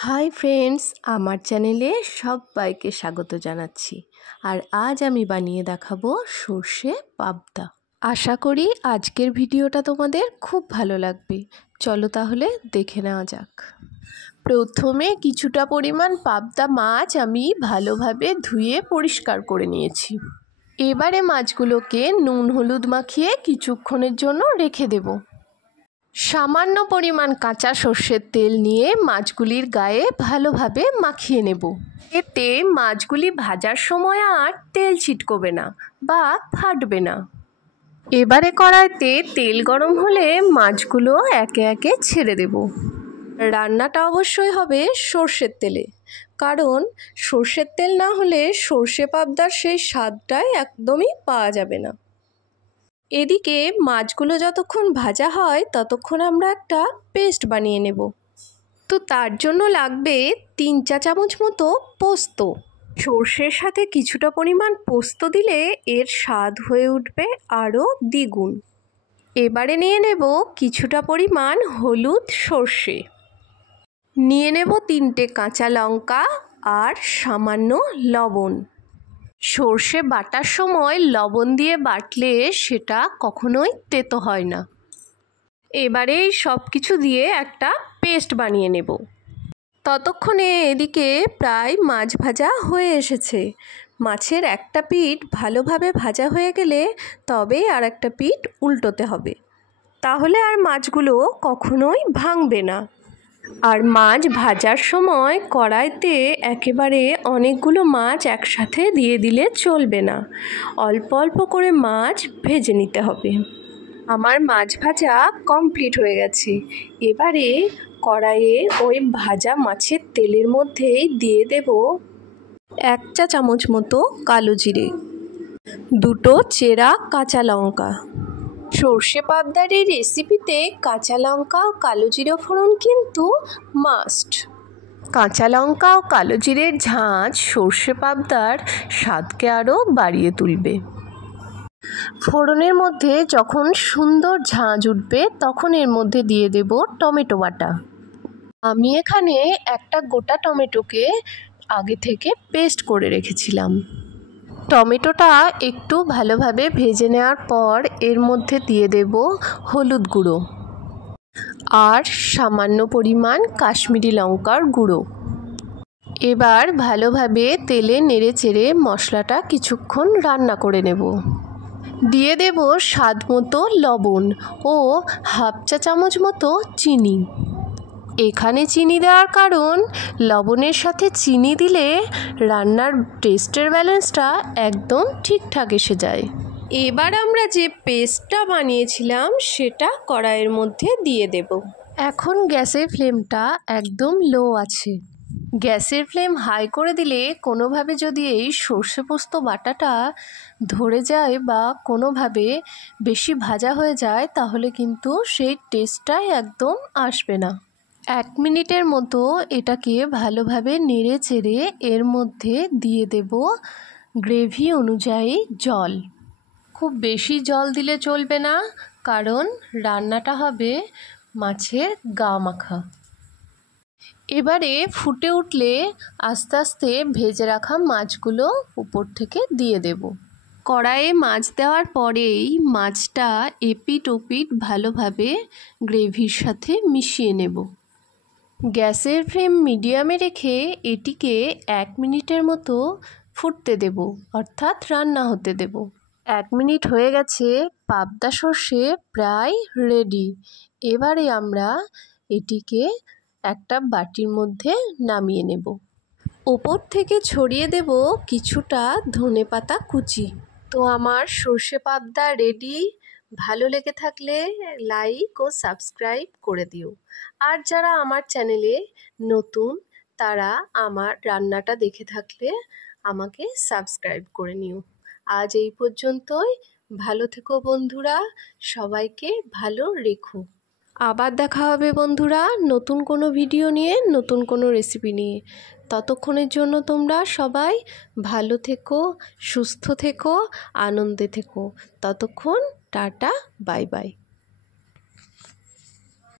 Hi friends, আমার চ্যানেলে সবাইকে স্বাগত জানাচ্ছি। আর আজ আমি বানিয়ে দেখাবো সর্ষে পাবদা। আশা করি আজকের ভিডিওটা তোমাদের খুব ভালো লাগবে। চলো তাহলে দেখে নেওয়া যাক। প্রথমে কিছুটা পরিমাণ পাবদা মাছ আমি ভালোভাবে ধুয়ে পরিষ্কার করে নিয়েছি। এবারে মাছগুলোকে নুন হলুদ মাখিয়ে কিছুক্ষণের জন্য রেখে দেব। সামান্য পরিমাণ কাঁচা সর্ষের তেল নিয়ে মাছগুলির গায়ে ভালোভাবে মাখিয়ে নেব। এতে মাছগুলি ভাজার সময় আর তেল ছিটকবে না বা ফাটবে না। এবারে কড়াইতে তেল গরম হলে মাছগুলো একে একে ছেড়ে দেব। রান্নাটা অবশ্যই হবে সর্ষের তেলে, কারণ সর্ষের তেল না হলে সর্ষে পাবদার সেই স্বাদটাই একদমই পাওয়া যাবে না। এদিকে মাছগুলো যতক্ষণ ভাজা হয় ততক্ষণ আমরা একটা পেস্ট বানিয়ে নেব। তো তার জন্য লাগবে 3 চা চামচ মতো পোস্ত। সর্ষের সাথে কিছুটা পরিমাণ পোস্ত দিলে এর স্বাদ হয়ে উঠবে আরও দ্বিগুণ। এবারে নিয়ে নেব কিছুটা পরিমাণ হলুদ সর্ষে, নিয়ে নেব 3টে কাঁচা লঙ্কা আর সামান্য লবণ। সর্ষে বাটার সময় লবণ দিয়ে বাটলে সেটা কখনোই তেতো হয় না। এবারে সব কিছু দিয়ে একটা পেস্ট বানিয়ে নেব। ততক্ষণে এদিকে প্রায় মাছ ভাজা হয়ে এসেছে। মাছের একটা পিঠ ভালোভাবে ভাজা হয়ে গেলে তবেই আর একটা পিঠ উল্টোতে হবে, তাহলে আর মাছগুলো কখনোই ভাঙবে না। আর মাছ ভাজার সময় কড়াইতে একেবারে অনেকগুলো মাছ একসাথে দিয়ে দিলে চলবে না, অল্প অল্প করে মাছ ভেজে নিতে হবে। আমার মাছ ভাজা কমপ্লিট হয়ে গেছে। এবারে কড়াইয়ে ওই ভাজা মাছের তেলের মধ্যেই দিয়ে দেব 1 চা চামচ মতো কালো জিরে, 2টো চেরা কাঁচা লঙ্কা। সর্ষে পাবদার এই রেসিপিতে কাঁচা লঙ্কা ও কালো জিরে ফোড়ন কিন্তু মাস্ট। কাঁচা লঙ্কা ও কালো জিরের ঝাঁঝ সর্ষে পাবদার স্বাদকে আরও বাড়িয়ে তুলবে। ফোড়নের মধ্যে যখন সুন্দর ঝাঁঝ উঠবে তখন এর মধ্যে দিয়ে দেব টমেটো বাটা। আমি এখানে একটা গোটা টমেটোকে আগে থেকে পেস্ট করে রেখেছিলাম। টমেটোটা একটু ভালোভাবে ভেজে নেওয়ার পর এর মধ্যে দিয়ে দেব হলুদ গুঁড়ো আর সামান্য পরিমাণ কাশ্মীরি লঙ্কার গুঁড়ো। এবার ভালোভাবে তেলে নেড়ে চেড়ে মশলাটা কিছুক্ষণ রান্না করে নেব। দিয়ে দেব স্বাদ মতো লবণ ও 1/2 চা চামচ মতো চিনি। এখানে চিনি দেওয়ার কারণ লবণের সাথে চিনি দিলে রান্নার টেস্টের ব্যালেন্সটা একদম ঠিকঠাক এসে যায়। এবার আমরা যে পেস্টটা বানিয়েছিলাম সেটা কড়াইয়ের মধ্যে দিয়ে দেব। এখন গ্যাসের ফ্লেমটা একদম লো আছে। গ্যাসের ফ্লেম হাই করে দিলে কোনোভাবে যদি এই সর্ষে পোস্ত বাটাটা ধরে যায় বা কোনোভাবে বেশি ভাজা হয়ে যায় তাহলে কিন্তু সেই টেস্টটাই একদম আসবে না। 1 মিনিটের মতো এটাকে ভালোভাবে নেড়ে চেড়ে এর মধ্যে দিয়ে দেব গ্রেভি অনুযায়ী জল। খুব বেশি জল দিলে চলবে না, কারণ রান্নাটা হবে মাছের গা মাখা। এবারে ফুটে উঠলে আস্তে আস্তে ভেজে রাখা মাছগুলো উপর থেকে দিয়ে দেব। কড়াইয়ে মাছ দেওয়ার পরেই মাছটা এপিট ওপিট ভালোভাবে গ্রেভির সাথে মিশিয়ে নেব। গ্যাসের ফ্লেম মিডিয়ামে রেখে এটিকে 1 মিনিটের মতো ফুটতে দেব, অর্থাৎ রান্না হতে দেব। 1 মিনিট হয়ে গেছে, পাবদা সর্ষে প্রায় রেডি। এবারে আমরা এটিকে একটা বাটির মধ্যে নামিয়ে নেব। ওপর থেকে ছড়িয়ে দেব কিছুটা ধনেপাতা কুচি। তো আমার সর্ষে পাবদা রেডি। ভালো লেগে থাকলে লাইক ও সাবস্ক্রাইব করে দিও। আর যারা আমার চ্যানেলে নতুন তারা আমার রান্নাটা দেখে থাকলে আমাকে সাবস্ক্রাইব করে নিও। আজ এই পর্যন্তই। ভালো থেকো বন্ধুরা, সবাইকে ভালো রেখো। আবার দেখা হবে বন্ধুরা নতুন কোনো ভিডিও নিয়ে, নতুন কোনো রেসিপি নিয়ে। ততক্ষণের জন্য তোমরা সবাই ভালো থেকো, সুস্থ থেকো, আনন্দে থেকো। ততক্ষণ টাটা, বাই বাই।